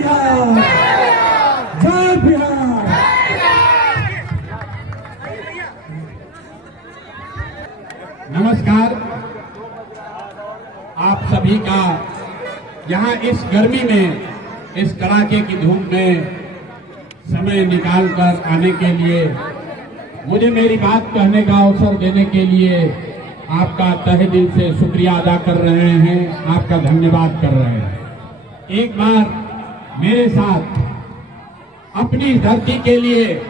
जय बिहार। नमस्कार आप सभी का यहाँ इस गर्मी में, इस कड़ाके की धूप में समय निकालकर आने के लिए, मुझे मेरी बात कहने का अवसर देने के लिए आपका तहे दिल से शुक्रिया अदा कर रहे हैं, आपका धन्यवाद कर रहे हैं। एक बार मेरे साथ अपनी धरती के लिए,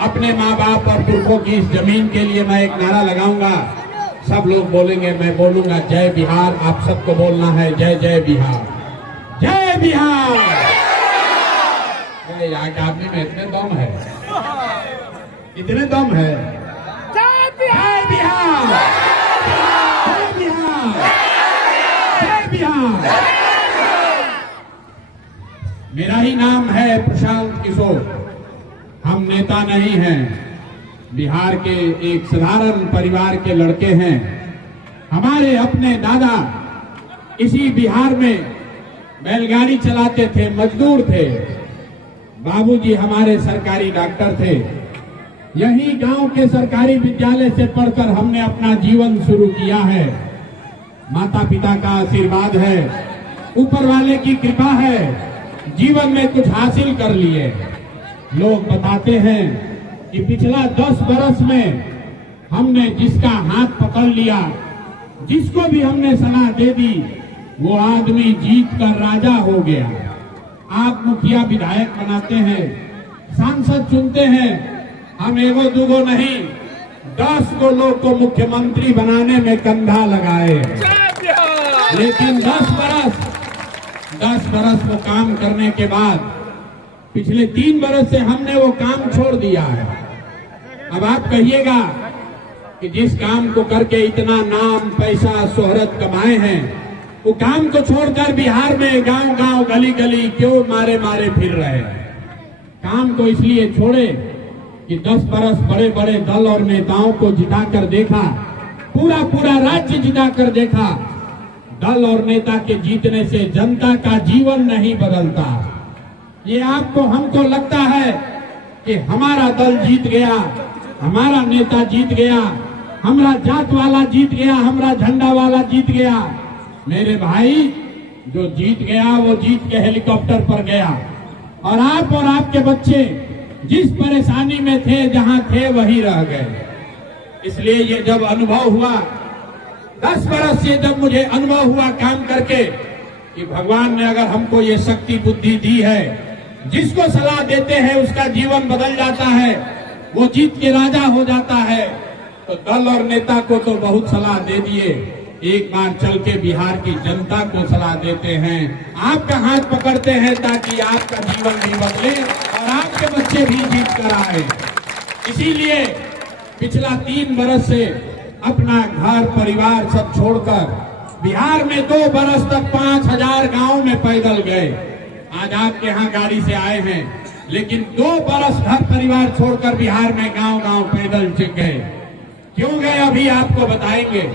अपने माँ बाप और पुरखों की इस जमीन के लिए मैं एक नारा लगाऊंगा। सब लोग बोलेंगे, मैं बोलूंगा जय बिहार। आप सबको बोलना है जय जय बिहार, जय बिहार। यहाँ के आदमी में इतने दम है, इतने दम है। जय बिहार, जय बिहार, जय बिहार। मेरा ही नाम है प्रशांत किशोर। हम नेता नहीं हैं, बिहार के एक साधारण परिवार के लड़के हैं। हमारे अपने दादा इसी बिहार में बैलगाड़ी चलाते थे, मजदूर थे। बाबूजी हमारे सरकारी डॉक्टर थे। यही गांव के सरकारी विद्यालय से पढ़कर हमने अपना जीवन शुरू किया है। माता पिता का आशीर्वाद है, ऊपर वाले की कृपा है, जीवन में कुछ हासिल कर लिए। लोग बताते हैं कि पिछला 10 बरस में हमने जिसका हाथ पकड़ लिया, जिसको भी हमने सलाह दे दी, वो आदमी जीत कर राजा हो गया। आप मुखिया विधायक बनाते हैं, सांसद चुनते हैं, हम एगो दूगो नहीं 10 को लोग को मुख्यमंत्री बनाने में कंधा लगाए। लेकिन 10 बरस वो काम करने के बाद पिछले 3 बरस से हमने वो काम छोड़ दिया है। अब आप कहिएगा कि जिस काम को करके इतना नाम, पैसा, शोहरत कमाए हैं, वो काम को छोड़कर बिहार में गांव गांव, गली गली क्यों मारे मारे फिर रहे हैं? काम को इसलिए छोड़े कि 10 बरस बड़े बड़े दल और नेताओं को जिताकर देखा, पूरा पूरा राज्य जिताकर देखा। दल और नेता के जीतने से जनता का जीवन नहीं बदलता। ये आपको, हमको लगता है कि हमारा दल जीत गया, हमारा नेता जीत गया, हमारा जात वाला जीत गया, हमारा झंडा वाला जीत गया। मेरे भाई, जो जीत गया वो जीत के हेलीकॉप्टर पर गया, और आप और आपके बच्चे जिस परेशानी में थे, जहां थे वहीं रह गए। इसलिए ये जब अनुभव हुआ, 10 बरस से जब मुझे अनुभव हुआ काम करके कि भगवान ने अगर हमको ये शक्ति बुद्धि दी है, जिसको सलाह देते हैं उसका जीवन बदल जाता है, वो जीत के राजा हो जाता है, तो दल और नेता को तो बहुत सलाह दे दिए। एक बार चल के बिहार की जनता को सलाह देते हैं, आपका हाथ पकड़ते हैं ताकि आपका जीवन भी बदले और आपके बच्चे भी जीत कर आए। इसीलिए पिछला 3 बरस से अपना घर परिवार सब छोड़कर बिहार में 2 बरस तक 5000 गांव में पैदल गए। आज आपके यहाँ गाड़ी से आए हैं, लेकिन 2 बरस घर परिवार छोड़कर बिहार में गांव गांव पैदल गए। क्यों गए अभी आपको बताएंगे,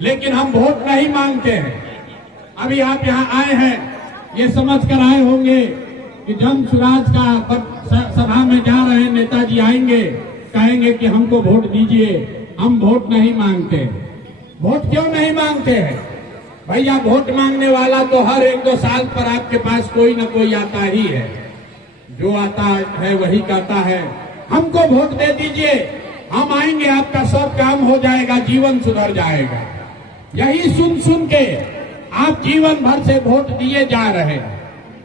लेकिन हम वोट नहीं मांगते हैं। अभी आप यहाँ आए हैं, ये समझ कर आए होंगे कि जन सुराज का सभा में जा रहे नेताजी आएंगे, कहेंगे कि हमको वोट दीजिए। हम वोट नहीं मांगते। वोट क्यों नहीं मांगते हैं? भैया, वोट मांगने वाला तो हर 1-2 साल पर आपके पास कोई न कोई आता ही है। जो आता है वही कहता है हमको वोट दे दीजिए, हम आएंगे, आपका सब काम हो जाएगा, जीवन सुधर जाएगा। यही सुन सुन के आप जीवन भर से वोट दिए जा रहे हैं।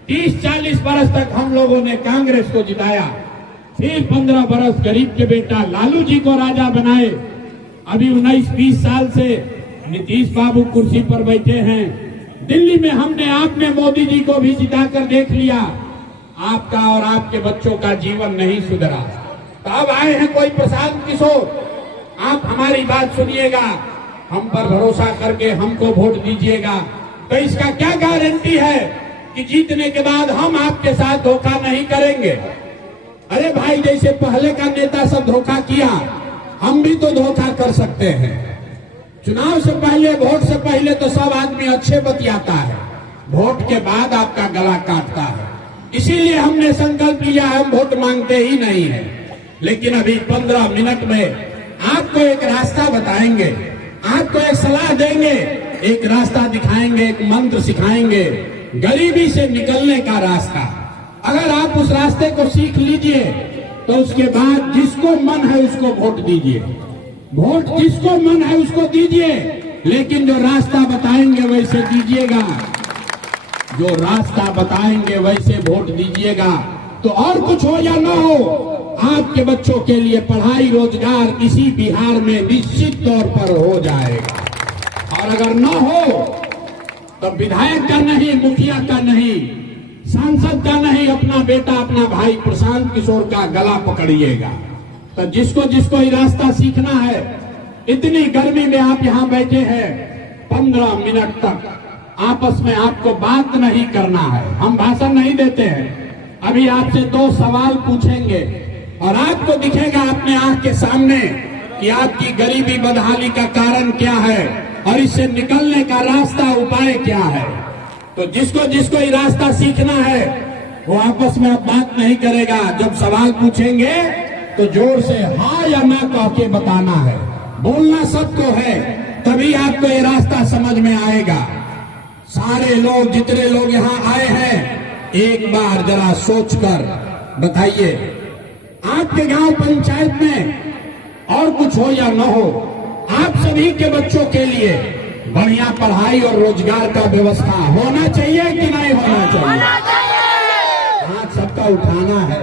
30-40 बरस तक हम लोगों ने कांग्रेस को जिताया, फिर 15 बरस गरीब के बेटा लालू जी को राजा बनाए। अभी 19-20 साल से नीतीश बाबू कुर्सी पर बैठे हैं। दिल्ली में हमने, आपने मोदी जी को भी जिताकर देख लिया। आपका और आपके बच्चों का जीवन नहीं सुधरा। तो अब आए हैं कोई प्रशांत किशोर, आप हमारी बात सुनिएगा, हम पर भरोसा करके हमको वोट दीजिएगा। तो इसका क्या गारंटी है कि जीतने के बाद हम आपके साथ धोखा नहीं करेंगे? अरे भाई, जैसे पहले का नेता सब धोखा किया, हम भी तो धोखा कर सकते हैं। चुनाव से पहले, वोट से पहले तो सब आदमी अच्छे बतियाता है, वोट के बाद आपका गला काटता है। इसीलिए हमने संकल्प लिया, हम वोट मांगते ही नहीं है। लेकिन अभी 15 मिनट में आपको एक रास्ता बताएंगे, आपको एक सलाह देंगे, एक रास्ता दिखाएंगे, एक मंत्र सिखाएंगे, गरीबी से निकलने का रास्ता। अगर आप उस रास्ते को सीख लीजिए तो उसके बाद जिसको मन है उसको वोट दीजिए, वोट जिसको मन है उसको दीजिए, लेकिन जो रास्ता बताएंगे वैसे दीजिएगा, जो रास्ता बताएंगे वैसे वोट दीजिएगा। तो और कुछ हो या न हो, आपके बच्चों के लिए पढ़ाई रोजगार इसी बिहार में निश्चित तौर पर हो जाएगा। और अगर न हो तो विधायक का नहीं, मुखिया का नहीं, सांसद का नहीं, अपना बेटा अपना भाई प्रशांत किशोर का गला पकड़िएगा। तो जिसको जिसको ये रास्ता सीखना है, इतनी गर्मी में आप यहाँ बैठे हैं, 15 मिनट तक आपस में आपको बात नहीं करना है, हम भाषण नहीं देते हैं। अभी आपसे 2 सवाल पूछेंगे और आपको दिखेगा अपने आंख के सामने कि आपकी गरीबी बदहाली का कारण क्या है और इससे निकलने का रास्ता उपाय क्या है। तो जिसको जिसको ये रास्ता सीखना है वो आपस में अब बात नहीं करेगा। जब सवाल पूछेंगे तो जोर से हाँ या ना कह के बताना है, बोलना सबको है, तभी आपको ये रास्ता समझ में आएगा। सारे लोग, जितने लोग यहाँ आए हैं, एक बार जरा सोचकर बताइए, आपके गांव पंचायत में और कुछ हो या न हो, आप सभी के बच्चों के लिए बढ़िया पढ़ाई और रोजगार का व्यवस्था होना चाहिए कि नहीं होना चाहिए? हाथ सबका उठाना है,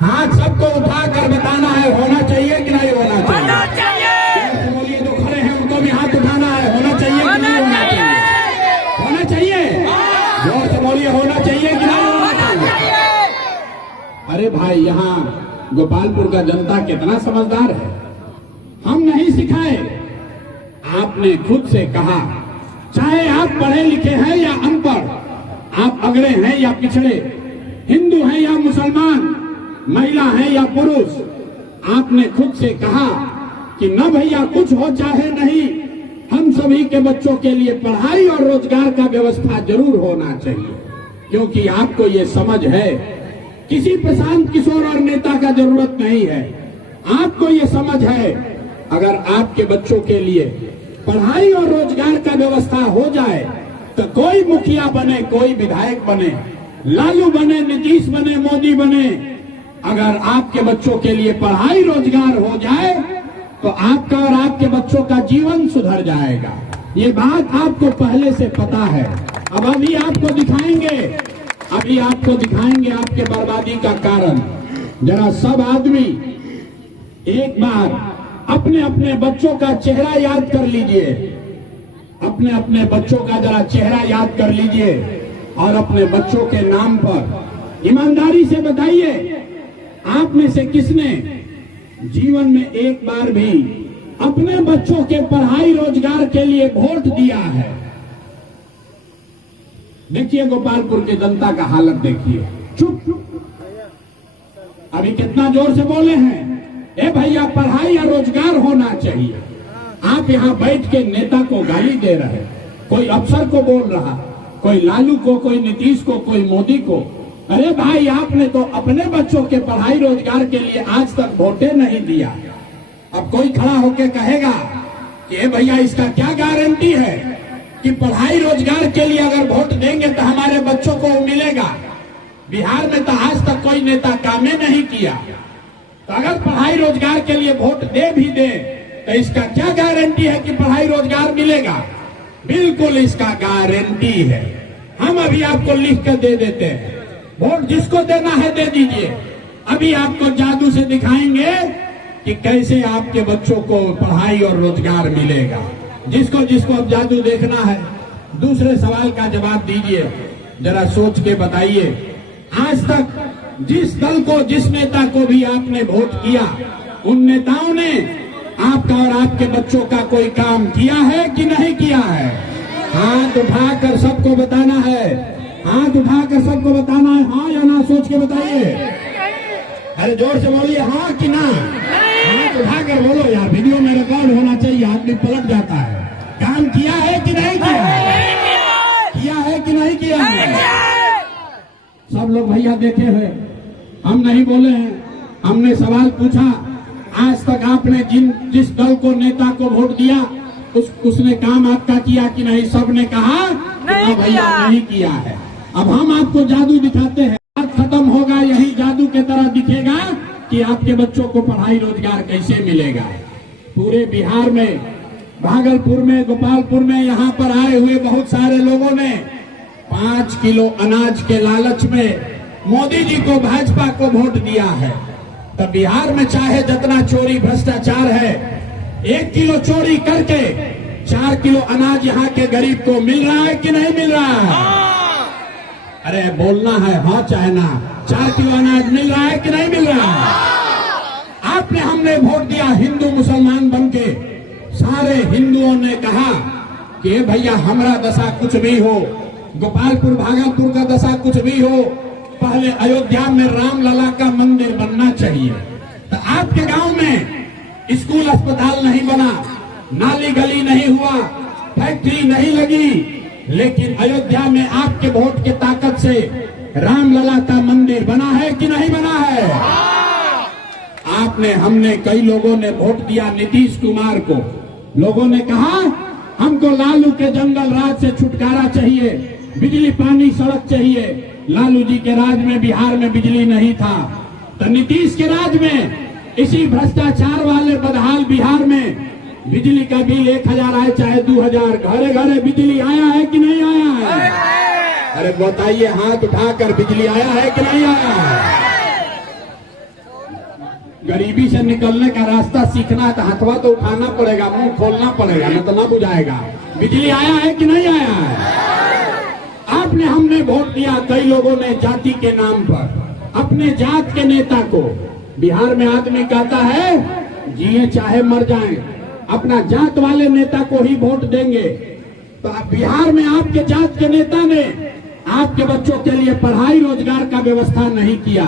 हाथ सबको उठाकर बताना है, होना चाहिए कि नहीं होना चाहिए? बोलिए, जो खड़े हैं उनको भी हाथ उठाना है, होना चाहिए कि नहीं होना चाहिए? होना चाहिए। जोर से बोलिए, होना चाहिए कि नहीं होना चाहिए? अरे भाई, यहाँ गोपालपुर का जनता कितना समझदार है, हम नहीं सिखाए, आपने खुद से कहा। चाहे आप पढ़े लिखे हैं या अनपढ़, आप अगड़े हैं या पिछड़े, हिंदू हैं या मुसलमान, महिला हैं या पुरुष, आपने खुद से कहा कि न भैया कुछ हो चाहे नहीं, हम सभी के बच्चों के लिए पढ़ाई और रोजगार का व्यवस्था जरूर होना चाहिए। क्योंकि आपको ये समझ है, किसी प्रशांत किशोर और नेता का जरूरत नहीं है, आपको ये समझ है, अगर आपके बच्चों के लिए पढ़ाई और रोजगार का व्यवस्था हो जाए तो कोई मुखिया बने, कोई विधायक बने, लालू बने, नीतीश बने, मोदी बने, अगर आपके बच्चों के लिए पढ़ाई रोजगार हो जाए तो आपका और आपके बच्चों का जीवन सुधर जाएगा। ये बात आपको पहले से पता है। अब अभी आपको दिखाएंगे आपके बर्बादी का कारण। जरा सब आदमी एक बार अपने अपने बच्चों का चेहरा याद कर लीजिए, अपने अपने बच्चों का जरा चेहरा याद कर लीजिए और अपने बच्चों के नाम पर ईमानदारी से बताइए, आप में से किसने जीवन में एक बार भी अपने बच्चों के पढ़ाई रोजगार के लिए वोट दिया है? देखिए गोपालपुर की जनता का हालत देखिए, चुप। अभी कितना जोर से बोले हैं, ए भैया पढ़ाई या रोजगार होना चाहिए। आप यहाँ बैठ के नेता को गाली दे रहे, कोई अफसर को बोल रहा, कोई लालू को, कोई नीतीश को, कोई मोदी को। अरे भाई, आपने तो अपने बच्चों के पढ़ाई रोजगार के लिए आज तक वोटे नहीं दिया। अब कोई खड़ा होके कहेगा कि ए भैया इसका क्या गारंटी है कि पढ़ाई रोजगार के लिए अगर वोट देंगे तो हमारे बच्चों को मिलेगा? बिहार में तो आज तक कोई नेता कामे नहीं किया, तो अगर पढ़ाई रोजगार के लिए वोट दे भी दे तो इसका क्या गारंटी है कि पढ़ाई रोजगार मिलेगा? बिल्कुल इसका गारंटी है। हम अभी आपको लिख कर दे देते हैं, वोट जिसको देना है दे दीजिए। अभी आपको जादू से दिखाएंगे कि कैसे आपके बच्चों को पढ़ाई और रोजगार मिलेगा। जिसको जिसको अब जादू देखना है, दूसरे सवाल का जवाब दीजिए, जरा सोच के बताइए। आज तक जिस दल को, जिस नेता को भी आपने वोट किया, उन नेताओं ने आपका और आपके बच्चों का कोई काम किया है कि नहीं किया है? हाथ उठाकर सबको बताना है, हाथ उठाकर सबको बताना है, हाँ या ना सोच के बताइए। अरे जोर से बोलिए, हाँ कि ना? हाथ उठाकर बोलो यार, वीडियो में रिकॉर्ड होना चाहिए, आदमी पलट जाता है। काम किया है कि नहीं किया है? किया है कि नहीं किया है? सब सब लोग भैया देखे हैं, हम नहीं बोले हैं। हमने सवाल पूछा, आज तक आपने जिस दल को नेता को वोट दिया उसने काम आपका किया कि नहीं? सबने कहा नहीं भैया नहीं किया है। अब हम आपको जादू दिखाते हैं, बात खत्म होगा यही जादू के तरह दिखेगा कि आपके बच्चों को पढ़ाई रोजगार कैसे मिलेगा। पूरे बिहार में, भागलपुर में, गोपालपुर में, यहाँ पर आए हुए बहुत सारे लोगों ने 5 किलो अनाज के लालच में मोदी जी को, भाजपा को वोट दिया है। तब बिहार में चाहे जितना चोरी भ्रष्टाचार है, 1 किलो चोरी करके 4 किलो अनाज यहाँ के गरीब को मिल रहा है कि नहीं मिल रहा है? अरे बोलना है हाँ चाहे ना, 4 किलो अनाज मिल रहा है कि नहीं मिल रहा है? आपने, हमने वोट दिया हिंदू मुसलमान बनके, सारे हिंदुओं ने कहा कि भैया हमारा दशा कुछ भी हो, गोपालपुर भागलपुर का दशा कुछ भी हो, पहले अयोध्या में रामलला का मंदिर बनना चाहिए। तो आपके गांव में स्कूल अस्पताल नहीं बना, नाली गली नहीं हुआ, फैक्ट्री नहीं लगी, लेकिन अयोध्या में आपके वोट की ताकत से रामलला का मंदिर बना है कि नहीं बना है? आपने, हमने, कई लोगों ने वोट दिया नीतीश कुमार को। लोगों ने कहा हमको लालू के जंगल राज से छुटकारा चाहिए, बिजली पानी सड़क चाहिए। लालू जी के राज में बिहार में बिजली नहीं था, तो नीतीश के राज में इसी भ्रष्टाचार वाले बदहाल बिहार में बिजली का बिल 1000 आए चाहे 2000, घरे घरे बिजली आया है कि नहीं आया है? अरे बताइए हाथ उठाकर, बिजली आया है कि नहीं आया है? गरीबी से निकलने का रास्ता सीखना है तो हाथवा तो उठाना पड़ेगा, मुंह खोलना पड़ेगा, नहीं तो ना बुझाएगा। बिजली आया है कि नहीं आया है? आपने, हमने वोट दिया, कई लोगों ने जाति के नाम पर अपने जात के नेता को। बिहार में आदमी कहता है जिए चाहे मर जाएं, अपना जात वाले नेता को ही वोट देंगे। तो बिहार में आपके जात के नेता ने आपके बच्चों के लिए पढ़ाई रोजगार का व्यवस्था नहीं किया,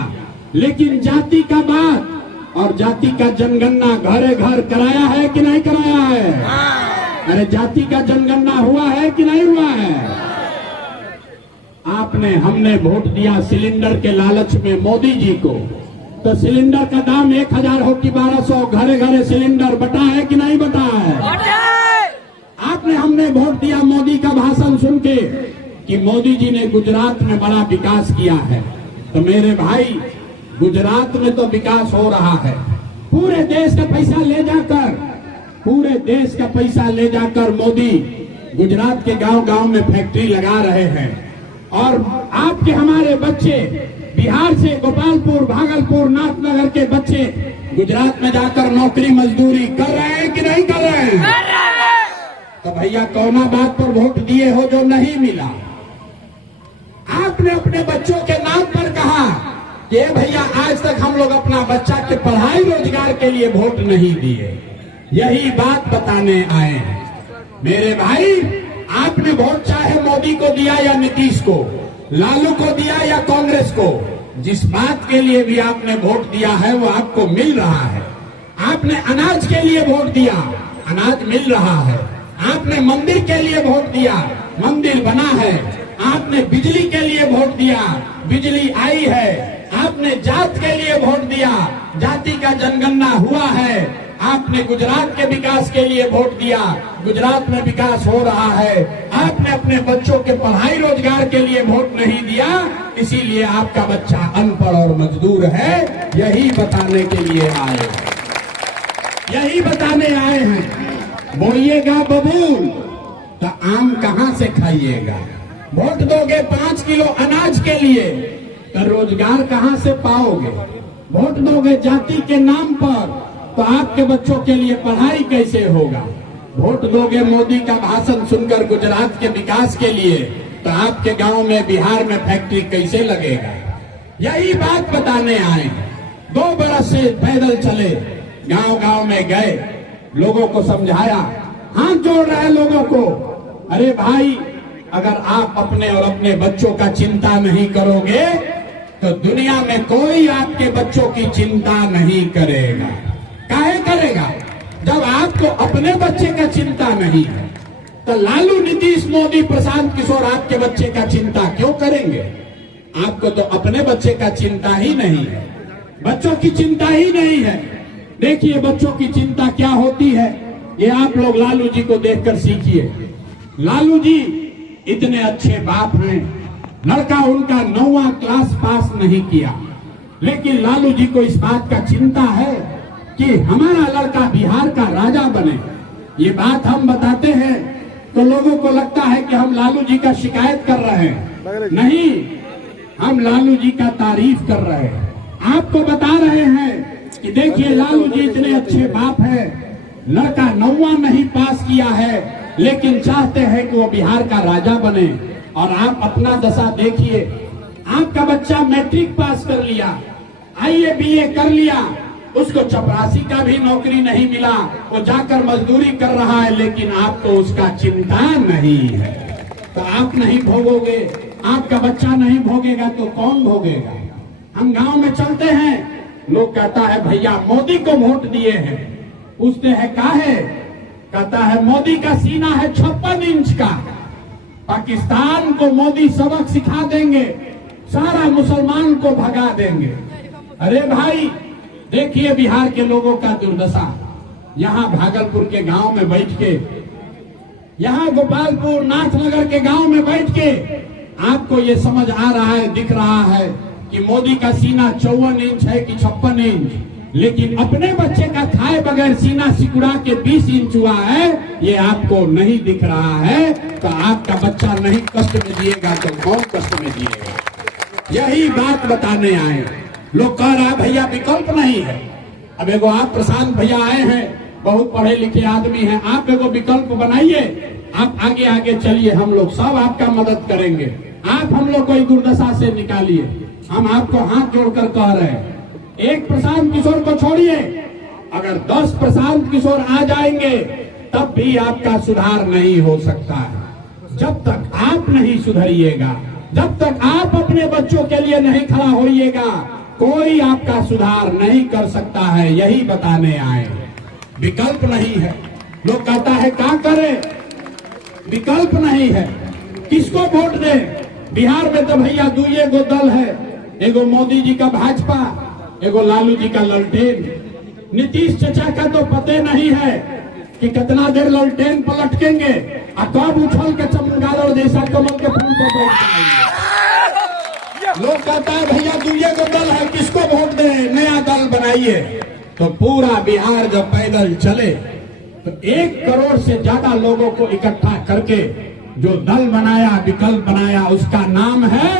लेकिन जाति का बात और जाति का जनगणना घरे घर कराया है कि नहीं कराया है? अरे जाति का जनगणना हुआ है कि नहीं हुआ है? आपने, हमने वोट दिया सिलेंडर के लालच में मोदी जी को। तो सिलेंडर का दाम 1000 हो कि 1200, घरे घरे सिलेंडर बटा है कि नहीं बटा है? आपने, हमने वोट दिया मोदी का भाषण सुन के कि मोदी जी ने गुजरात में बड़ा विकास किया है। तो मेरे भाई, गुजरात में तो विकास हो रहा है, पूरे देश का पैसा ले जाकर, पूरे देश का पैसा ले जाकर मोदी गुजरात के गांव गांव में फैक्ट्री लगा रहे हैं। और आपके, हमारे बच्चे बिहार से, गोपालपुर, भागलपुर, नाथनगर के बच्चे गुजरात में जाकर नौकरी मजदूरी कर रहे हैं कि नहीं कर रहे हैं? तो भैया कौना बात पर वोट दिए हो जो नहीं मिला? आपने अपने बच्चों के नाम पर कहा कि भैया आज तक हम लोग अपना बच्चा के पढ़ाई रोजगार के लिए वोट नहीं दिए। यही बात बताने आए हैं मेरे भाई। आपने वोट चाहे मोदी को दिया या नीतीश को, लालू को दिया या कांग्रेस को, जिस बात के लिए भी आपने वोट दिया है वो आपको मिल रहा है। आपने अनाज के लिए वोट दिया, अनाज मिल रहा है। आपने मंदिर के लिए वोट दिया, मंदिर बना है। आपने बिजली के लिए वोट दिया, बिजली आई है। आपने जात के लिए वोट दिया, जाति का जनगणना हुआ है। आपने गुजरात के विकास के लिए वोट दिया, गुजरात में विकास हो रहा है। आपने अपने बच्चों के पढ़ाई रोजगार के लिए वोट नहीं दिया, इसीलिए आपका बच्चा अनपढ़ और मजदूर है। यही बताने के लिए आए, यही बताने आए हैं। बोइएगा बबूल तो आम कहां से खाइएगा? वोट दोगे 5 किलो अनाज के लिए तो रोजगार कहां से पाओगे? वोट दोगे जाति के नाम पर तो आपके बच्चों के लिए पढ़ाई कैसे होगा? वोट दोगे मोदी का भाषण सुनकर गुजरात के विकास के लिए तो आपके गांव में, बिहार में फैक्ट्री कैसे लगेगा? यही बात बताने आए। 2 बरस से पैदल चले, गांव गांव में गए, लोगों को समझाया, हाथ जोड़ रहे लोगों को। अरे भाई, अगर आप अपने और अपने बच्चों का चिंता नहीं करोगे तो दुनिया में कोई आपके बच्चों की चिंता नहीं करेगा। काहे करेगा? जब आपको अपने बच्चे का चिंता नहीं है तो लालू, नीतीश, मोदी, प्रशांत किशोर आपके बच्चे का चिंता क्यों करेंगे? आपको तो अपने बच्चे का चिंता ही नहीं है, बच्चों की चिंता ही नहीं है। देखिए बच्चों की चिंता क्या होती है, ये आप लोग लालू जी को देखकर सीखिए। लालू जी इतने अच्छे बाप हैं, लड़का उनका 9वां क्लास पास नहीं किया, लेकिन लालू जी को इस बात का चिंता है कि हमारा लड़का बिहार का राजा बने। ये बात हम बताते हैं तो लोगों को लगता है कि हम लालू जी का शिकायत कर रहे हैं, नहीं, हम लालू जी का तारीफ कर रहे हैं। आपको बता रहे हैं कि देखिए लालू जी इतने अच्छे बाप हैं, लड़का 9वां नहीं पास किया है, लेकिन चाहते हैं कि वो बिहार का राजा बने। और आप अपना दशा देखिए, आपका बच्चा मैट्रिक पास कर लिया, IAA BA कर लिया, उसको चपरासी का भी नौकरी नहीं मिला, वो जाकर मजदूरी कर रहा है, लेकिन आपको उसका चिंता नहीं है। तो आप नहीं भोगोगे, आपका बच्चा नहीं भोगेगा तो कौन भोगेगा? हम गांव में चलते हैं, लोग कहता है भैया मोदी को वोट दिए हैं, पूछते हैं काहे? कहता है मोदी का सीना है 56 इंच का, पाकिस्तान को मोदी सबक सिखा देंगे, सारा मुसलमान को भगा देंगे। अरे भाई देखिए बिहार के लोगों का दुर्दशा। यहाँ भागलपुर के गांव में बैठ के, यहाँ गोपालपुर नाथनगर के गांव में बैठ के आपको ये समझ आ रहा है, दिख रहा है कि मोदी का सीना 54 इंच है कि 56 इंच, लेकिन अपने बच्चे का खाए बगैर सीना सिकुड़ा के 20 इंच हुआ है, ये आपको नहीं दिख रहा है। तो आपका बच्चा नहीं कष्ट में जिएगा तो कौन कष्ट में जिएगा? यही बात बताने आए। लोग कह रहा है भैया विकल्प नहीं है। अब एगो आप प्रशांत भैया आए हैं, बहुत पढ़े लिखे आदमी हैं, आप एगो विकल्प बनाइए, आप आगे आगे चलिए, हम लोग सब आपका मदद करेंगे, आप हम लोग को इस दुर्दशा से निकालिए। हम आपको हाथ जोड़कर कह रहे हैं, एक प्रशांत किशोर को छोड़िए, अगर 10 प्रशांत किशोर आ जाएंगे तब भी आपका सुधार नहीं हो सकता है। जब तक आप नहीं सुधरिएगा, जब तक आप अपने बच्चों के लिए नहीं खड़ा होइएगा, कोई आपका सुधार नहीं कर सकता है। यही बताने आए, विकल्प नहीं है। लोग कहता है क्या करें, विकल्प नहीं है, किसको वोट दे? बिहार में तो भैया दुए गो दल है, एगो मोदी जी का भाजपा, एगो लालू जी का ललटेन। नीतीश चचा का तो पते नहीं है कि कितना देर ललटेन पर लटकेंगे और कब उछल के चमगादड़ जैसा कमल के फूल पर बैठ जाएंगे। लोग कहता है भैया दुए गो दल है, किसको वोट दे, नया दल बनाइए। तो पूरा बिहार जब पैदल चले तो 1 करोड़ से ज्यादा लोगों को इकट्ठा करके जो दल बनाया, विकल्प बनाया, उसका नाम है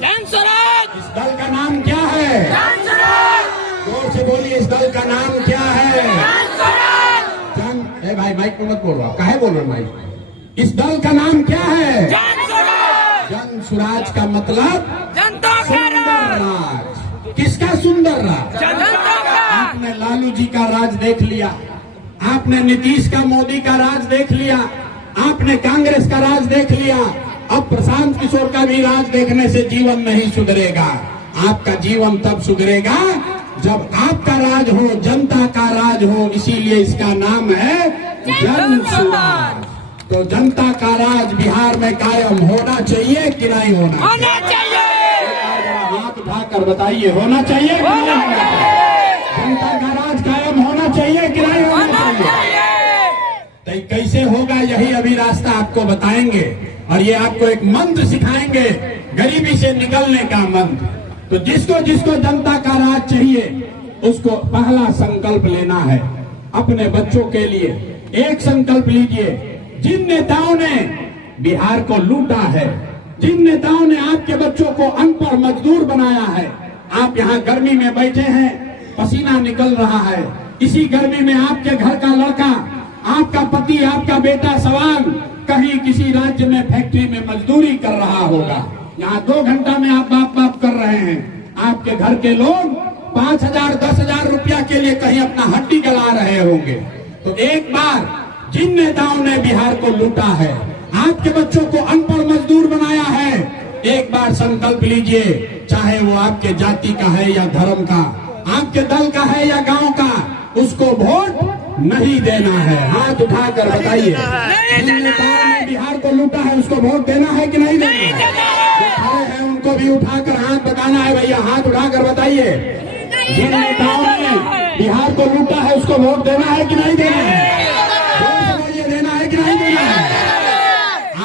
जन स्वराज। इस दल का नाम क्या है? जन स्वराज। जोर से बोलिए, इस दल का नाम क्या है? जन स्वराज। जन, ए भाई माइक पर मत बोल रहा, काहे बोल रहा माइक? इस दल का नाम क्या है? जन स्वराज। जन स्वराज का मतलब जनता का राज। किसका सुंदर राज? जनता का। आपने लालू जी का राज देख लिया, आपने नीतीश का, मोदी का राज देख लिया, आपने कांग्रेस का राज देख लिया, अब प्रशांत किशोर का भी राज देखने से जीवन नहीं सुधरेगा। आपका जीवन तब सुधरेगा जब आपका राज हो, जनता का राज हो। इसीलिए इसका नाम है जन स्वराज। तो जनता का राज बिहार में कायम होना चाहिए कि नहीं होना चाहिए? हाथ उठाकर बताइए, होना चाहिए कि नहीं होना चाहिए? जनता का राज कायम होना चाहिए कि नहीं होना चाहिए? तो कैसे होगा, यही अभी रास्ता आपको बताएंगे और ये आपको एक मंत्र सिखाएंगे, गरीबी से निकलने का मंत्र। तो जिसको जिसको जनता का राज चाहिए उसको पहला संकल्प लेना है अपने बच्चों के लिए। एक संकल्प लीजिए, जिन नेताओं ने बिहार को लूटा है, जिन नेताओं ने आपके बच्चों को अनपढ़ मजदूर बनाया है, आप यहाँ गर्मी में बैठे हैं, पसीना निकल रहा है, इसी गर्मी में आपके घर का लड़का, आपका पति, आपका बेटा सवाल कहीं किसी राज्य में फैक्ट्री में मजदूरी कर रहा होगा, यहाँ 2 घंटा में आप बाप बाप कर रहे हैं। आपके घर के लोग 5,000 10,000 रुपया के लिए कहीं अपना हड्डी जला रहे होंगे। तो एक बार जिन नेताओं ने बिहार को लूटा है, आपके बच्चों को अनपढ़ मजदूर बनाया है, एक बार संकल्प लीजिए, चाहे वो आपके जाति का है या धर्म का, आपके दल का है या गांव का, उसको वोट नहीं देना है। हाथ उठाकर बताइए, जिन नेताओं ने बिहार को लूटा है उसको वोट देना है कि नहीं देना है? जो खड़े हैं उनको भी उठाकर हाथ बताना है। भैया हाथ उठाकर बताइए, जिन नेताओं ने बिहार को लूटा है उसको वोट देना है कि नहीं देना है? बोलिए, देना है कि नहीं देना है?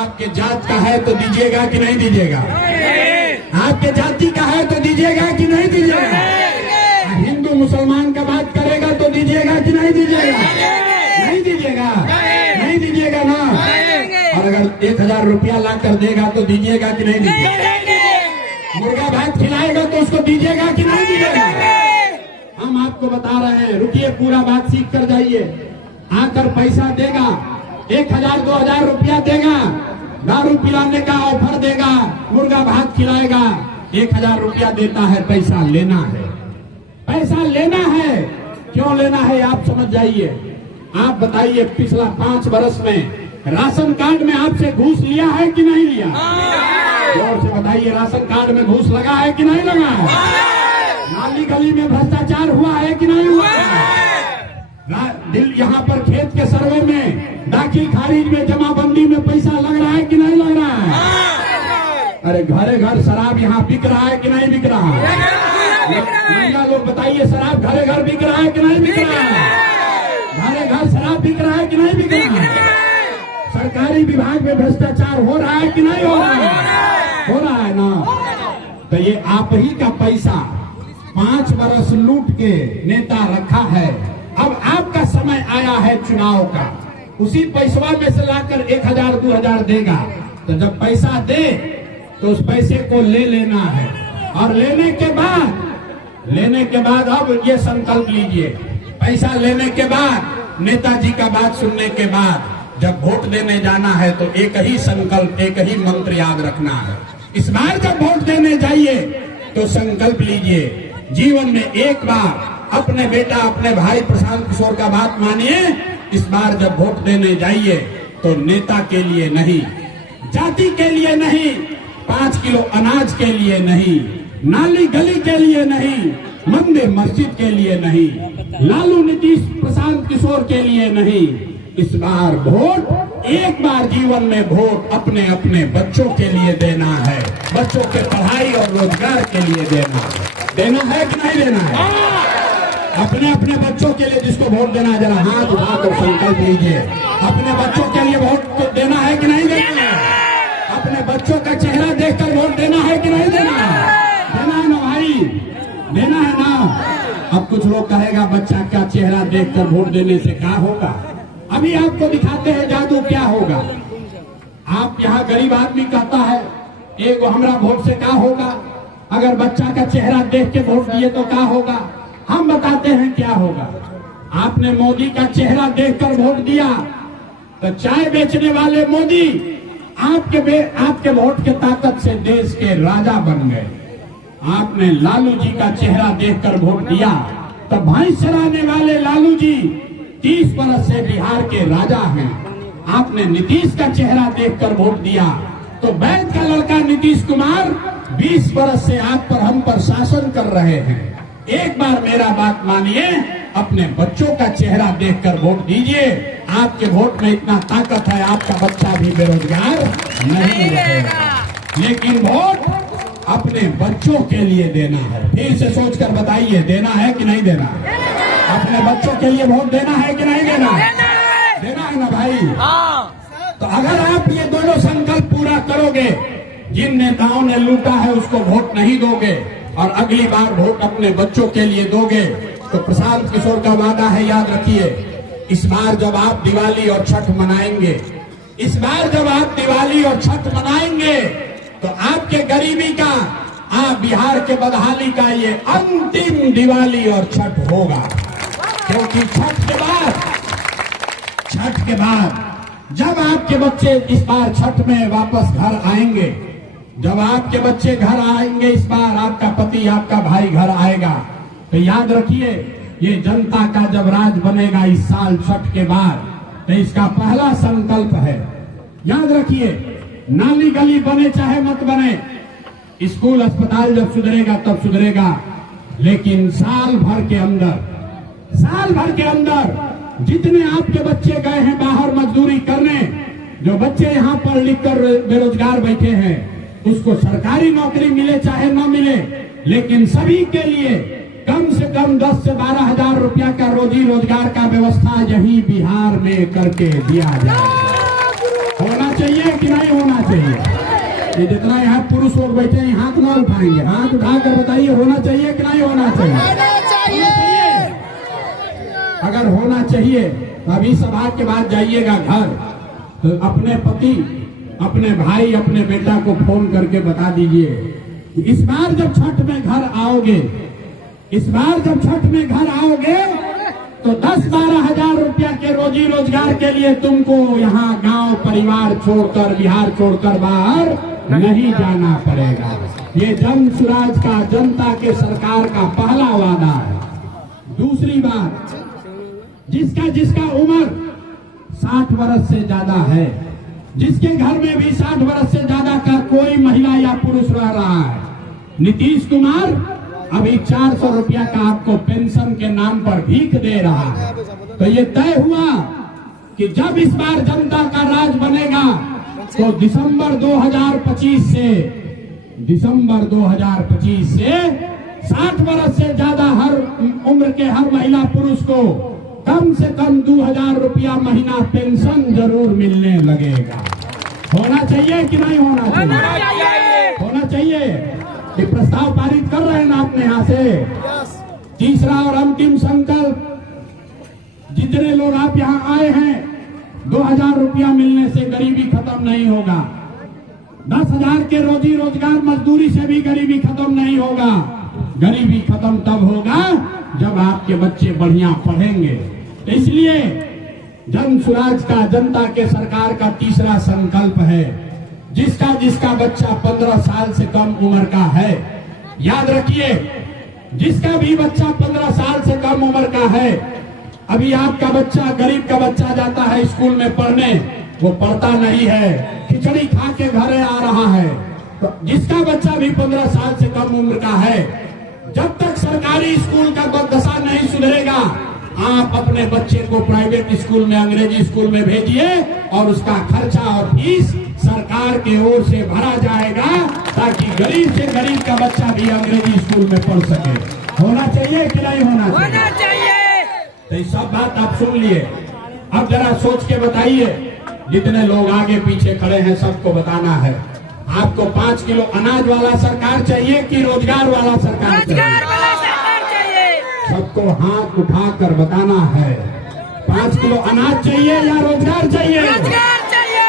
आपके जात का है तो दीजिएगा कि नहीं दीजिएगा? आपके जाति का है तो दीजिएगा कि नहीं दीजिएगा? हिंदू मुसलमान का बात करेगा तो दीजिएगा कि नहीं दीजिएगा? नहीं दीजिएगा, नहीं दीजिएगा ना। और अगर 1000 रुपया ला कर देगा तो दीजिएगा कि नहीं दीजिएगा? मुर्गा भात खिलाएगा तो उसको दीजिएगा कि नहीं दीजिएगा? हम आपको बता रहे हैं, रुकिए, पूरा बात सीख कर जाइए। आकर पैसा देगा, 1000 2000 रुपया देगा, दारू पिलाने का ऑफर देगा, मुर्गा भात खिलाएगा, 1000 रुपया देता है। पैसा लेना है, पैसा लेना है। क्यों लेना है आप समझ जाइए। आप बताइए, पिछला 5 वर्ष में राशन कार्ड में आपसे घूस लिया है कि नहीं लिया? जोर से बताइए, राशन कार्ड में घूस लगा है कि नहीं लगा है? नाली गली में भ्रष्टाचार हुआ है कि नहीं हुआ? यहाँ पर खेत के सर्वे में, दाखिल खारिज में, जमाबंदी में पैसा लग रहा है कि नहीं लग रहा है? अरे घरे घर शराब यहाँ बिक रहा है कि नहीं बिक रहा है? महिला लोग बताइए, शराब घरे घर बिक रहा है कि नहीं बिक रहा है? घरे घर शराब बिक रहा है कि नहीं बिक रहा है? सरकारी विभाग में भ्रष्टाचार हो रहा है कि नहीं हो रहा है? हो रहा है ना। तो ये आप ही का पैसा 5 वर्ष लूट के नेता रखा है। अब आपका समय आया है चुनाव का, उसी पैसवा में से लाकर 1000 2000 देगा। तो जब पैसा दे तो उस पैसे को ले लेना है। और लेने के बाद अब ये संकल्प लीजिए, पैसा लेने के बाद, नेताजी का बात सुनने के बाद जब वोट देने जाना है तो एक ही संकल्प, एक ही मंत्र याद रखना है। इस बार जब वोट देने जाइए तो संकल्प लीजिए, जीवन में एक बार अपने बेटा, अपने भाई प्रशांत किशोर का बात मानिए। इस बार जब वोट देने जाइए तो नेता के लिए नहीं, जाति के लिए नहीं, 5 किलो अनाज के लिए नहीं, नाली गली के लिए नहीं, मंदिर मस्जिद के लिए नहीं, लालू नीतीश प्रशांत किशोर के लिए नहीं। इस बार वोट, एक बार जीवन में वोट अपने अपने बच्चों के लिए देना है, बच्चों के पढ़ाई और रोजगार के लिए देना है। देना है कि नहीं देना है? अपने अपने बच्चों के लिए जिसको वोट देना है, जरा हाथ उठाकर संकल्प लीजिए। अपने बच्चों के लिए वोट देना है कि नहीं देना है? अपने बच्चों का चेहरा देखकर वोट देना है कि नहीं देना है? देना है ना भाई, देना है ना। अब कुछ लोग कहेगा, बच्चा का चेहरा देखकर वोट देने से क्या होगा? अभी आपको दिखाते हैं जादू क्या होगा। आप यहाँ गरीब आदमी कहता है, एक हमरा वोट से क्या होगा? अगर बच्चा का चेहरा देख के वोट दिए तो क्या होगा? हम बताते हैं क्या होगा। आपने मोदी का चेहरा देखकर वोट दिया तो चाय बेचने वाले मोदी आपके वोट के ताकत से देश के राजा बन गए। आपने लालू जी का चेहरा देखकर वोट दिया तो भैंस चराने वाले लालू जी 30 वर्ष से बिहार के राजा हैं। आपने नीतीश का चेहरा देखकर वोट दिया तो वैद्य का लड़का नीतीश कुमार 20 वर्ष से आप पर, हम पर शासन कर रहे हैं। एक बार मेरा बात मानिए, अपने बच्चों का चेहरा देखकर वोट दीजिए। आपके वोट में इतना ताकत है, आपका बच्चा भी बेरोजगार नहीं रहेगा। लेकिन वोट अपने बच्चों के लिए देना है। फिर से सोचकर बताइए, देना है कि नहीं देना है? अपने बच्चों के लिए वोट देना है कि नहीं देना है? देना है ना भाई। तो अगर आप ये दोनों संकल्प पूरा करोगे, जिन नेताओं ने लूटा है उसको वोट नहीं दोगे और अगली बार वोट अपने बच्चों के लिए दोगे, तो प्रशांत किशोर का वादा है, याद रखिए, इस बार जब आप दिवाली और छठ मनाएंगे, इस बार जब आप दिवाली और छठ मनाएंगे तो आपके गरीबी का, आप बिहार के बदहाली का ये अंतिम दिवाली और छठ होगा। क्योंकि छठ के बाद जब आपके बच्चे इस बार छठ में वापस घर आएंगे, जब आपके बच्चे घर आएंगे, इस बार आपका पति, आपका भाई घर आएगा, तो याद रखिए, ये जनता का जब राज बनेगा इस साल छठ के बाद, तो इसका पहला संकल्प है, याद रखिए, नाली गली बने चाहे मत बने, स्कूल अस्पताल जब सुधरेगा तब सुधरेगा, लेकिन साल भर के अंदर जितने आपके बच्चे गए हैं बाहर मजदूरी करने, जो बच्चे यहाँ पढ़ लिख कर बेरोजगार बैठे हैं, उसको सरकारी नौकरी मिले चाहे न मिले, लेकिन सभी के लिए कम से कम 10 से 12 हजार रुपया का रोजी रोजगार का व्यवस्था यही बिहार में करके दिया जाए। होना चाहिए कि नहीं होना चाहिए? ये जितना यहाँ पुरुष लोग बैठे हैं हाथ ना उठाएंगे, हाथ उठाकर बताइए होना चाहिए कि नहीं होना चाहिए? होना चाहिए। अगर होना चाहिए तो अभी सभा के बाद जाइएगा घर, तो अपने पति, अपने भाई, अपने बेटा को फोन करके बता दीजिए कि इस बार जब छठ में घर आओगे, इस बार जब छठ में घर आओगे तो 10-12 हजार रुपया के रोजी रोजगार के लिए तुमको यहाँ गांव परिवार छोड़कर, बिहार छोड़कर बाहर नहीं जाना पड़ेगा। ये जन सुराज का, जनता के सरकार का पहला वादा है। दूसरी बात, जिसका उम्र 60 वर्ष से ज्यादा है, जिसके घर में भी 60 वर्ष से ज्यादा का कोई महिला या पुरुष रह रहा है, नीतीश कुमार अभी 400 रुपया का आपको पेंशन के नाम पर भीख दे रहा है। तो ये तय हुआ कि जब इस बार जनता का राज बनेगा तो दिसंबर 2025 से 60 वर्ष से ज्यादा हर उम्र के हर महिला पुरुष को कम से कम 2000 रुपया महीना पेंशन जरूर मिलने लगेगा। होना चाहिए कि नहीं होना चाहिए? होना चाहिए। ये प्रस्ताव पारित कर रहे हैं ना अपने यहाँ से। तीसरा और अंतिम संकल्प, जितने लोग आप यहाँ आए हैं, 2000 रुपया मिलने से गरीबी खत्म नहीं होगा। 10,000 के रोजी रोजगार मजदूरी से भी गरीबी खत्म नहीं होगा। गरीबी खत्म तब होगा जब आपके बच्चे बढ़िया पढ़ेंगे। तो इसलिए जन सुराज का, जनता के सरकार का तीसरा संकल्प है, जिसका बच्चा 15 साल से कम उम्र का है, याद रखिए, जिसका भी बच्चा 15 साल से कम उम्र का है, अभी आपका बच्चा, गरीब का बच्चा जाता है स्कूल में पढ़ने, वो पढ़ता नहीं है, खिचड़ी खा के घर आ रहा है। तो जिसका बच्चा भी 15 साल से कम उम्र का है, जब तक सरकारी स्कूल का बददशा नहीं सुधरेगा, आप अपने बच्चे को प्राइवेट स्कूल में, अंग्रेजी स्कूल में भेजिए और उसका खर्चा और फीस सरकार के ओर से भरा जाएगा, ताकि गरीब से गरीब का बच्चा भी अंग्रेजी स्कूल में पढ़ सके। होना चाहिए कि नहीं होना चाहिए? होना चाहिए। तो ये सब बात आप सुन लिए। अब जरा सोच के बताइए, जितने लोग आगे पीछे खड़े हैं सबको बताना है, आपको 5 किलो अनाज वाला सरकार चाहिए कि रोजगार वाला सरकार चाहिए? सबको हाथ उठाकर बताना है, 5 किलो अनाज चाहिए या रोजगार चाहिए? रोजगार चाहिए।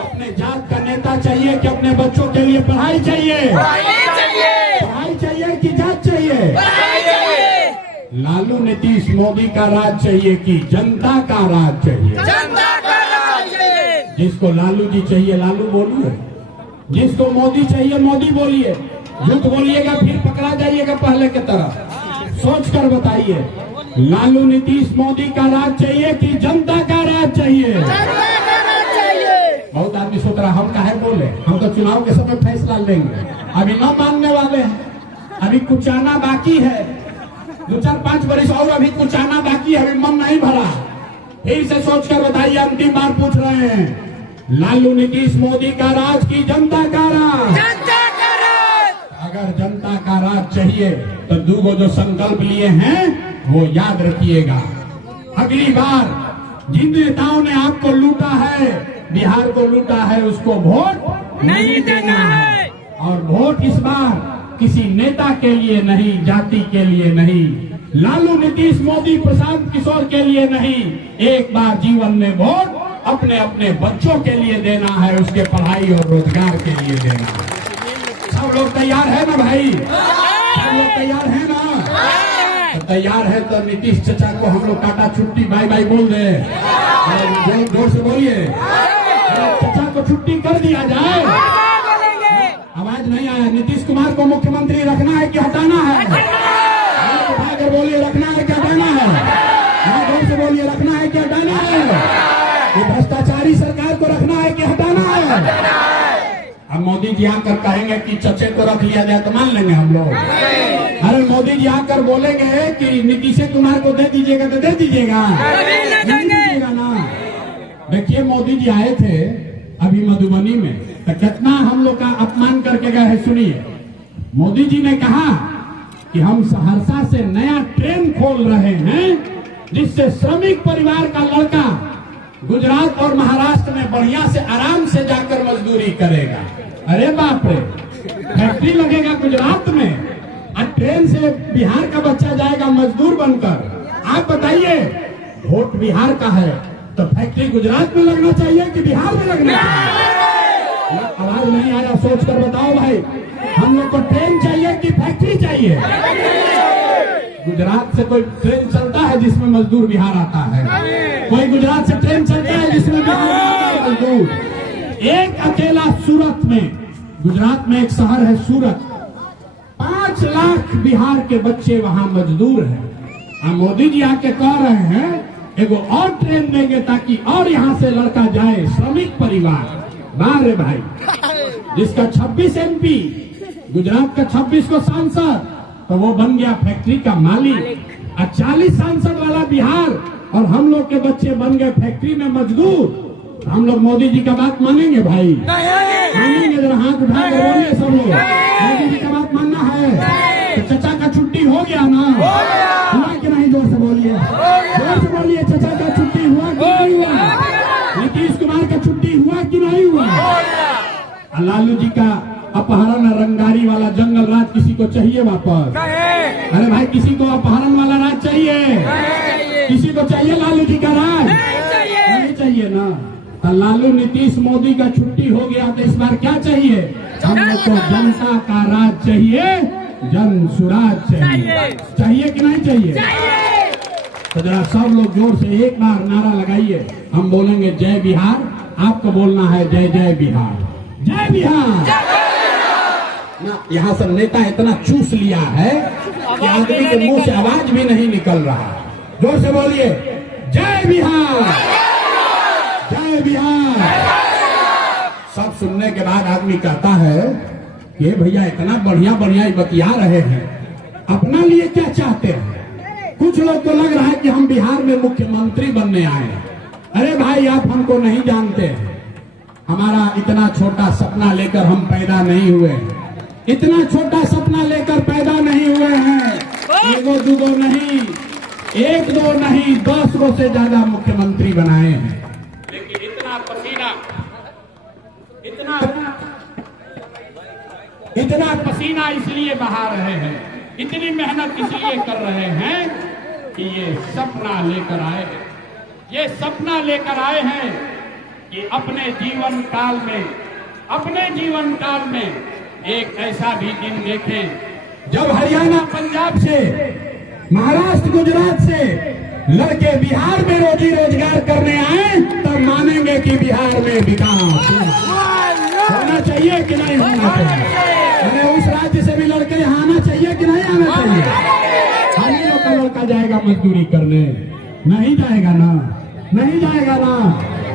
अपने जात का नेता चाहिए कि अपने बच्चों के लिए पढ़ाई चाहिए? पढ़ाई चाहिए कि जात चाहिए? लालू नीतीश मोदी का राज चाहिए कि जनता का राज चाहिए? जनता का राज चाहिए। जिसको लालू जी चाहिए लालू बोलिए, जिसको मोदी चाहिए मोदी बोलिए। झूठ बोलिएगा फिर पकड़ा जाइएगा पहले की तरह। सोच कर बताइए, लालू नीतीश मोदी का राज चाहिए कि जनता का राज चाहिए? जनता का राज चाहिए। बहुत आदमी सोच रहा हम काहे बोले, हम तो चुनाव के समय फैसला लेंगे। अभी न मानने वाले हैं, अभी कुछ आना बाकी है, 2-4-5 वर्ष और अभी कुछ आना बाकी है, अभी मन नहीं भरा। फिर से सोच कर बताइए, अंतिम बार पूछ रहे हैं, लालू नीतीश मोदी का राज की जनता का राज? जनता का राज। अगर जनता का राज चाहिए तो दूगो जो संकल्प लिए हैं वो याद रखिएगा। अगली बार जिन नेताओं ने आपको लूटा है, बिहार को लूटा है, उसको वोट नहीं देना है। और वोट इस बार किसी नेता के लिए नहीं, जाति के लिए नहीं, लालू नीतीश मोदी प्रशांत किशोर के लिए नहीं, एक बार जीवन में वोट अपने अपने बच्चों के लिए देना है, उसके पढ़ाई और रोजगार के लिए देना है। सब लोग तैयार है ना भाई? सब लोग तैयार है ना? तो तैयार है तो नीतीश चाचा को हम लोग टाटा छुट्टी बाय बाय बोल दे। जोर से बोलिए, चाचा को छुट्टी कर दिया जाए। आवाज नहीं आया। नीतीश कुमार को मुख्यमंत्री रखना है कि हटाना है? उठाकर बोलिए, रखना है कि हटाना है? जोर से बोलिए, रखना है कि हटाना है? ये भ्रष्टाचारी सरकार को रखना है कि हटाना है? अब मोदी जी आकर कहेंगे कि चचे को रख लिया जाए तो मान लेंगे हम लोग? अरे मोदी जी आकर बोलेंगे कि नीतीश कुमार को दे दीजिएगा तो दे दीजिएगा? नहीं दीजिएगा ना। देखिए, मोदी जी आए थे अभी मधुबनी में, तो कितना हम लोग का अपमान करके गए हैं। सुनिए, मोदी जी ने कहा कि हम सहरसा से नया ट्रेन खोल रहे हैं जिससे श्रमिक परिवार का लड़का गुजरात और महाराष्ट्र में बढ़िया से आराम से जाकर मजदूरी करेगा। अरे बाप रे, फैक्ट्री लगेगा गुजरात में और ट्रेन से बिहार का बच्चा जाएगा मजदूर बनकर। आप बताइए, वोट बिहार का है तो फैक्ट्री गुजरात में लगना चाहिए कि बिहार में लगना चाहिए? आवाज नहीं आ रहा, सोच कर बताओ भाई। हम लोग को ट्रेन चाहिए कि फैक्ट्री चाहिए? गुजरात से कोई ट्रेन चलता है जिसमें मजदूर बिहार आता है? कोई गुजरात से ट्रेन चलता है जिसमें बिहार आता है मजदूर? एक अकेला सूरत में, गुजरात में एक शहर है सूरत, 5 लाख बिहार के बच्चे वहां मजदूर हैं। मोदी जी आके कह रहे हैं एगो और ट्रेन देंगे ताकि और यहाँ से लड़का जाए, श्रमिक परिवार। वाह रे भाई, जिसका 26 MP, गुजरात का 26 को सांसद, तो वो बन गया फैक्ट्री का मालिक। और 40 सांसद वाला बिहार और हम लोग के बच्चे बन गए फैक्ट्री में मजदूर। हम लोग मोदी जी का बात मानेंगे भाई? मानेंगे? जरा हाथ उठा के बोलिए सब लोग, मोदी जी का बात मानना है। तो चचा का छुट्टी हो गया ना? हुआ कि नहीं? जोर से बोलिए, जोर से बोलिए। चचा का छुट्टी हुआ कि नहीं हुआ? नीतीश कुमार का छुट्टी हुआ कि नहीं हुआ? लालू जी का अपहरण रंगारी वाला जंगल राज किसी को चाहिए वापस? अरे भाई, किसी को अपहरण वाला राज चाहिए? किसी को चाहिए लालू जी का राज? नहीं चाहिए ना। तो लालू, नीतीश, मोदी का छुट्टी हो गया तो इस बार क्या चाहिए? हम लोग को जनता का राज चाहिए, जन सुराज चाहिए। चाहिए कि नहीं चाहिए? तो जरा सब लोग जोर से एक बार नारा लगाइए। हम बोलेंगे जय बिहार, आपको बोलना है जय जय बिहार, जय बिहार। ना, यहाँ सब नेता इतना चूस लिया है कि आदमी के मुंह से आवाज भी नहीं निकल रहा। जोर से बोलिए जय बिहार, जय बिहार। सब सुनने के बाद आदमी कहता है कि भैया इतना बढ़िया बढ़िया बतिया रहे हैं, अपना लिए क्या चाहते हैं? कुछ लोग को लग रहा है कि हम बिहार में मुख्यमंत्री बनने आए हैं। अरे भाई, आप हमको नहीं जानते। हमारा इतना छोटा सपना लेकर हम पैदा नहीं हुए, इतना छोटा सपना लेकर पैदा नहीं हुए हैं। एगो दूगो नहीं, 1 2 नहीं, 10 गो से ज्यादा मुख्यमंत्री बनाए हैं। लेकिन इतना पसीना, इतना पसीना इसलिए बहा रहे हैं, इतनी मेहनत इसलिए कर रहे हैं कि ये सपना लेकर आए हैं। ये सपना लेकर आए हैं कि अपने जीवन काल में एक ऐसा भी दिन देखें जब हरियाणा, पंजाब से, महाराष्ट्र, गुजरात से लड़के बिहार में रोजी रोजगार करने आए, तब मानेंगे कि बिहार में विकास होना चाहिए कि नहीं होना चाहिए। अरे उस राज्य से भी लड़के यहाँ आना चाहिए कि नहीं आना चाहिए? हम लोग का लड़का जाएगा मजदूरी करने? नहीं जाएगा ना, नहीं जाएगा ना।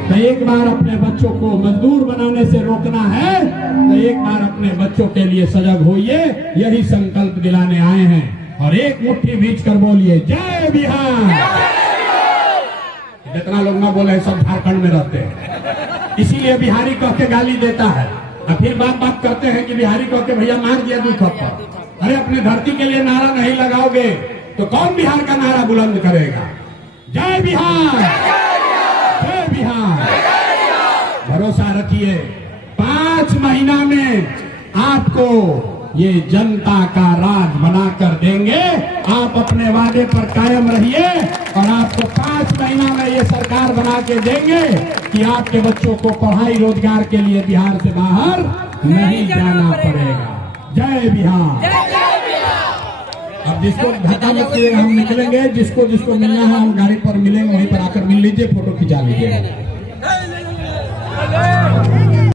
तो एक बार अपने बच्चों को मजदूर बनाने से रोकना है तो एक बार अपने बच्चों के लिए सजग होइए। यही संकल्प दिलाने आए हैं और एक मुट्ठी बीच कर बोलिए जय बिहार। जितना लोग ना बोले सब झारखंड में रहते हैं, इसीलिए बिहारी कह के गाली देता है और फिर बात करते हैं कि बिहारी कह के भैया मार दिया 2 थप्पड़। अरे अपने धरती के लिए नारा नहीं लगाओगे तो कौन बिहार का नारा बुलंद करेगा? जय बिहार, जय बिहार। भरोसा रखिए, 5 महीना में आपको ये जनता का राज बनाकर देंगे। आप अपने वादे पर कायम रहिए और आपको 5 महीना में ये सरकार बना के देंगे कि आपके बच्चों को पढ़ाई रोजगार के लिए बिहार से बाहर नहीं जाना पड़ेगा। जय बिहार। अब जिसको धक्का मत कीजिएगा, हम निकलेंगे। जिसको जिसको मिलना है हम गाड़ी पर मिलेंगे, वहीं पर आकर मिल लीजिए, फोटो खिंचा लीजिए।